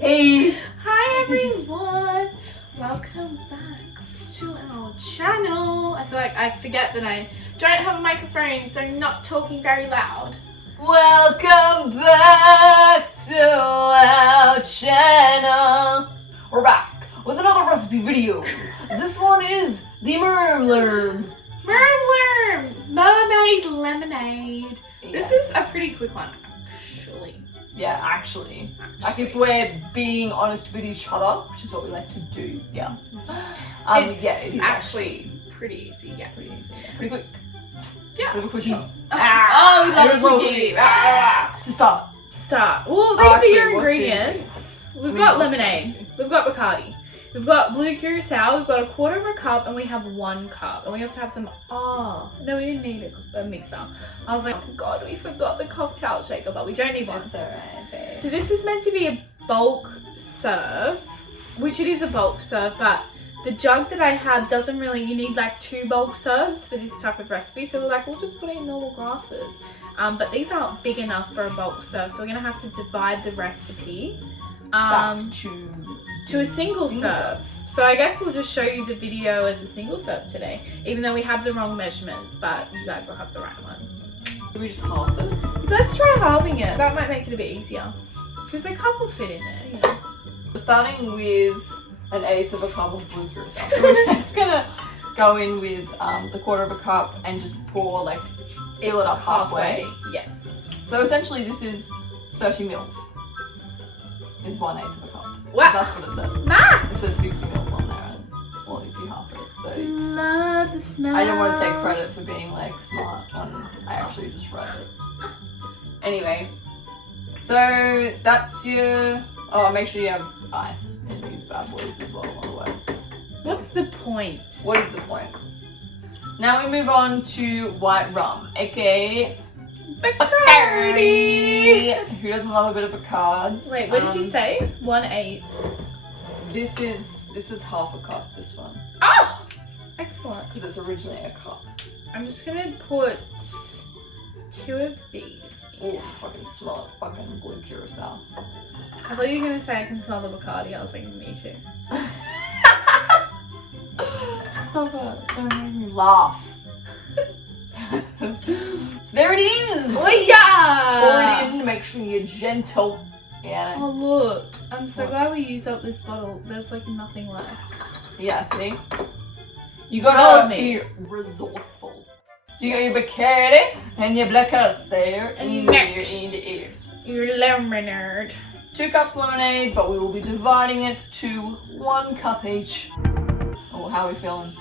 Hey! Hi everyone! Welcome back to our channel. I feel like I forget that I don't have a microphone, so I'm not talking very loud. Welcome back to our channel. We're back with another recipe video. This one is the Mermaid. Mermaid lemonade. Yes. This is a pretty quick one, actually. Yeah, actually. Like if we're being honest with each other, which is what we like to do, yeah. It's it is actually pretty easy, yeah. pretty easy. Yeah. Pretty quick. Yeah. Pretty quickie. Oh, we love There's a little quickie. quickie. To start. Well, these Actually, are your what's in ingredients. We've I got mean, lemonade. We've got Bacardi. We've got blue curacao. We've got a quarter of a cup, and we have 1 cup. And we also have some. Oh no, we didn't need a mixer. I was like, oh God, we forgot the cocktail shaker, but we don't need one. It's alright, babe. So this is meant to be a bulk serve, which it is a bulk serve, but the jug that I have doesn't really. You need like 2 bulk serves for this type of recipe. So we're like, we'll just put it in normal glasses. But these aren't big enough for a bulk serve, so we're gonna have to divide the recipe Back to a single serve. So I guess we'll just show you the video as a single serve today, even though we have the wrong measurements, but you guys will have the right ones. Should we just half it? Let's try halving it. That might make it a bit easier, because a cup will fit in there, you know. We're starting with 1/8 of a cup of blue curacao. So we're just gonna go in with the quarter of a cup and just pour, like, eel it up halfway. Yes. So essentially this is 30 mils. Is 1/8 of a cup. Wow. That's what it says. Max! It says 60 mils on there, and well, if you half it, it's 30. Love the smell. I don't want to take credit for being like smart when I actually just read it. Anyway, so that's your. Oh, make sure you have ice in these bad boys as well, otherwise. What's the point? What is the point? Now we move on to white rum, aka Bacardi. Who doesn't love a bit of Bacards? Wait, what did you say? 1/8. This is half a cup. This one, Oh! Excellent. because it's originally a cup. I'm just gonna put 2 of these. Oh, fucking smell it, fucking blue curacao. I thought you were gonna say I can smell the Bacardi. I was like, me too. So good. Don't make me laugh. So there it is. Oh yeah! Pour it in. Make sure you're gentle. Yeah. Oh look, I'm so glad we used up this bottle. There's like nothing left. Yeah. See. You Told gotta me. be resourceful. So you got your Bacardi and your black curacao and your Next. in the ears. You're lemonade. 2 cups lemonade, but we will be dividing it to 1 cup each. Oh, how are we feeling?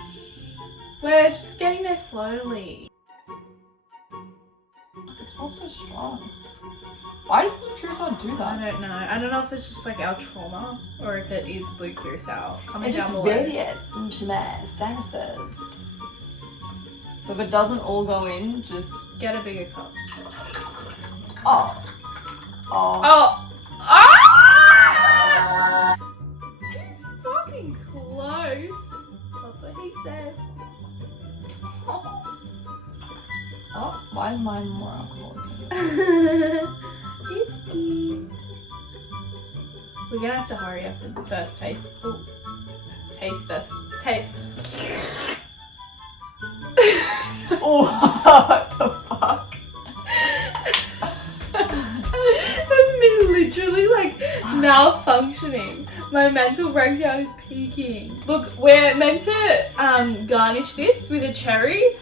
We're just getting there slowly. It smells so strong. Why does blue curacao do I that? don't know. I don't know if it's just like our trauma or if it is blue curacao. Comment It down just below. radiates into my sinuses. So if it doesn't all go in, just Get a bigger cup. oh. Oh! Ah! She's fucking close. That's what he said. Oh, why is mine more alcohol? Oopsie. We're gonna have to hurry up and first taste. Ooh. Taste this. Oh, what the fuck? That's me literally like malfunctioning. My mental breakdown is peaking. Look, we're meant to garnish this with a cherry.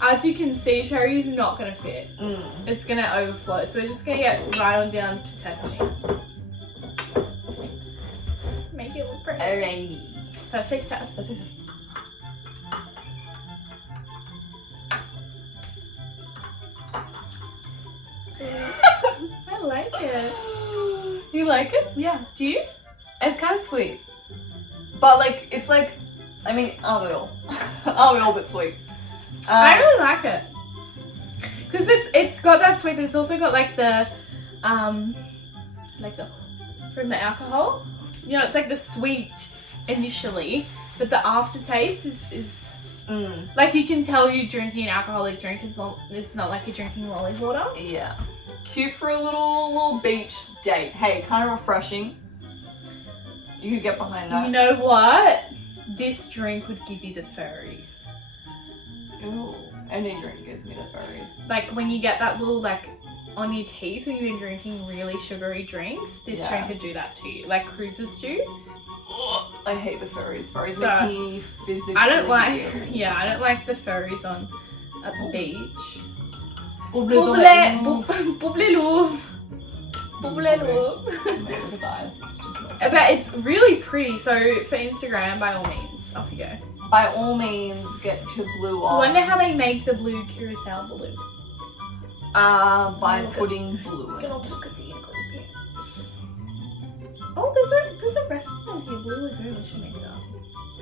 As you can see, cherry is not gonna fit. It's gonna overflow. So we're just gonna get right on down to testing. Just make it look pretty. Alrighty. First taste test. Let's do this. I like it. You like it? Yeah. Do you? It's kind of sweet. But like, it's like, I mean, aren't we all? Aren't we all a bit sweet? I really like it. Because it's got that sweet, but it's also got like the from the alcohol. You know, it's like the sweet initially, but the aftertaste is like you can tell you're drinking an alcoholic drink. It's not like you're drinking lolly water. Yeah. Cute for a little beach date. Hey, kind of refreshing. You could get behind that. You know what? This drink would give you the furries. Ooh, any drink gives me the furries. Like when you get that little like on your teeth when you've been drinking really sugary drinks, this drink could do that to you. Like cruises do. I hate the furries. Furries So, make me physically I don't like ill. I don't like the furries at the beach. Bubble. But With eyes, it's just not. it's really pretty, so for Instagram, by all means, off you go. By all means, get your blue I on. wonder how they make the blue curacao blue. By putting blue in. Look at the ingredients. Oh, there's a recipe on here, Blue Lagoon, we should make that.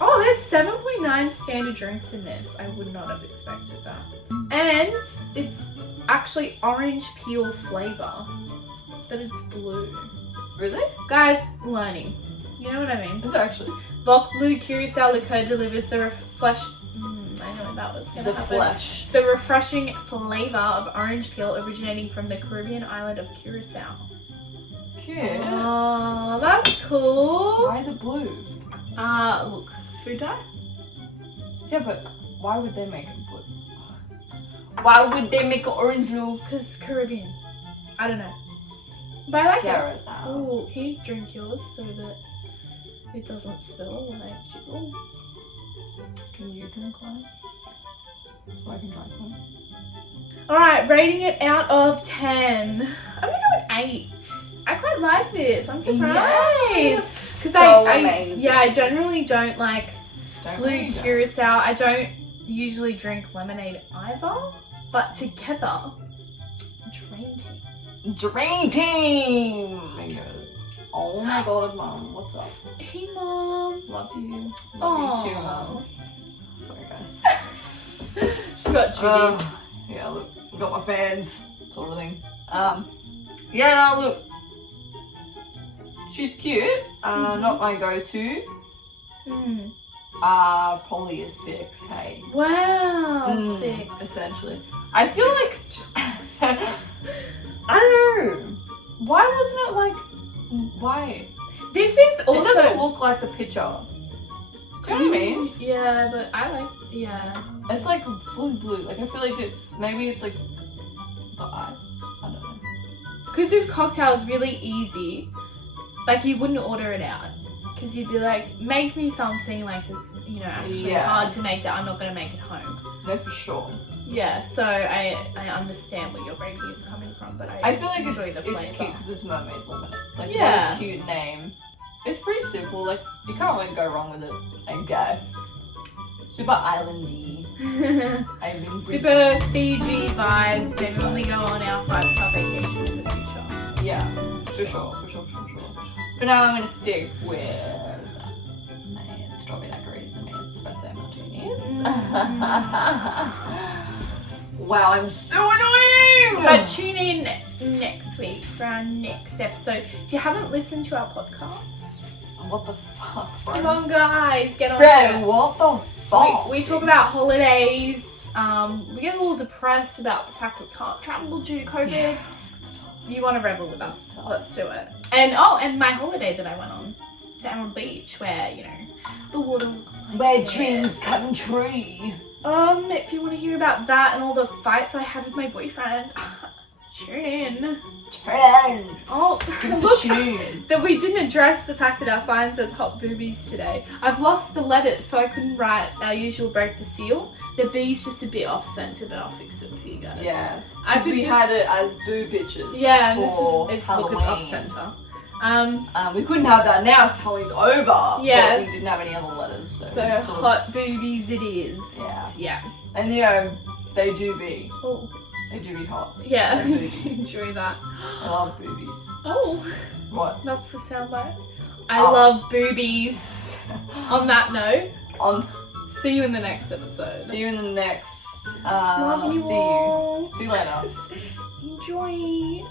Oh, there's 7.9 standard drinks in this. I would not have expected that. And it's actually orange peel flavour, but it's blue. Really? Guys, learning. You know what I mean? Is it actually? Bock Blue Curacao liqueur delivers the I know that was gonna happen. Flesh. The refreshing flavour of orange peel originating from the Caribbean island of Curacao. Cute. Oh, that's cool. Why is it blue? Look, food dye? Yeah, but why would they make it blue? Why would they make it orange blue? Because Caribbean. I don't know. But I like it. Curacao. Oh, can you drink yours so that it doesn't spill when I jiggle? Can you drink one? So I can drink one. Alright, rating it out of 10. I'm gonna go an 8. I quite like this. I'm surprised. Because I generally don't like blue curacao. I don't usually drink lemonade either. But together, dream team. Dream team! Oh my god, Mom, what's up? Hey, Mom. Love you. Love you too, Mom. Sorry, guys. She's got Judy's. Yeah, look, got my fans, sort of thing. Yeah, no, look. She's cute. Not my go-to. Probably a 6, hey. Wow, 6. Essentially. I feel like... I don't know. Why wasn't it like... Why? This is also... It doesn't look like the picture. Do you know what I mean? Yeah, but I like... Yeah. It's like fully blue. Like, I feel like it's... Maybe it's like... the eyes? I don't know. Because this cocktail is really easy. Like, you wouldn't order it out. Because you'd be like, make me something like it's, you know, actually hard to make that I'm not going to make it home. No, for sure. Yeah, so I understand where your rating is coming from, but I feel like enjoy the flavor. it's cute because it's Mermaid Lemonade. Like, what a cute name. It's pretty simple. Like, you can't really go wrong with it, I guess. Super islandy. Super Fiji vibes. Maybe when we go on our 5-star vacation in the future. Yeah, for sure. For now, I'm gonna stick with my strawberry daiquiri, the man's birthday martini. Wow, I'm so annoying! But tune in next week for our next episode. If you haven't listened to our podcast, what the fuck, bro? Come on, guys, get on Bro, it. what the fuck? We talk about holidays. We get a little depressed about the fact that we can't travel due to COVID. You want to revel with us? Let's do it. And my holiday that I went on to Emerald Beach, where you know the water looks like where this. dreams come true. If you want to hear about that and all the fights I had with my boyfriend, tune in. Oh, look, that we didn't address the fact that our sign says hot boobies today. I've lost the letters, so I couldn't write our usual break the seal. The B's just a bit off center, but I'll fix it for you guys. Yeah, I could we had it as boo bitches. Yeah, and for it's Halloween. off center. We couldn't have that now because Halloween's over. Yeah. But we didn't have any other letters, so So hot boobies it is. Yeah. And you know, they do be. Oh. They do be hot. Yeah. Boobies. Enjoy that. I love boobies. Oh. What? That's the soundbite. I love boobies. On that note, see you in the next episode. See you in the next. Love you all. See you later. Enjoy.